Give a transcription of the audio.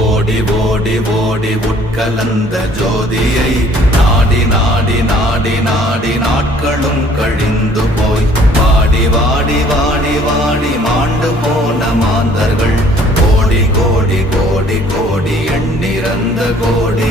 ஓடி ஓடி ஓடி உட்கலந்த ஜோதியை நாடி நாடி நாடி நாடி நாட்களும் கழிந்து போய் வாடி வாடி வாடி வாடி மாண்டு போன மாந்தர்கள் கோடி கோடி கோடி கோடி எண்ணிறந்த கோடி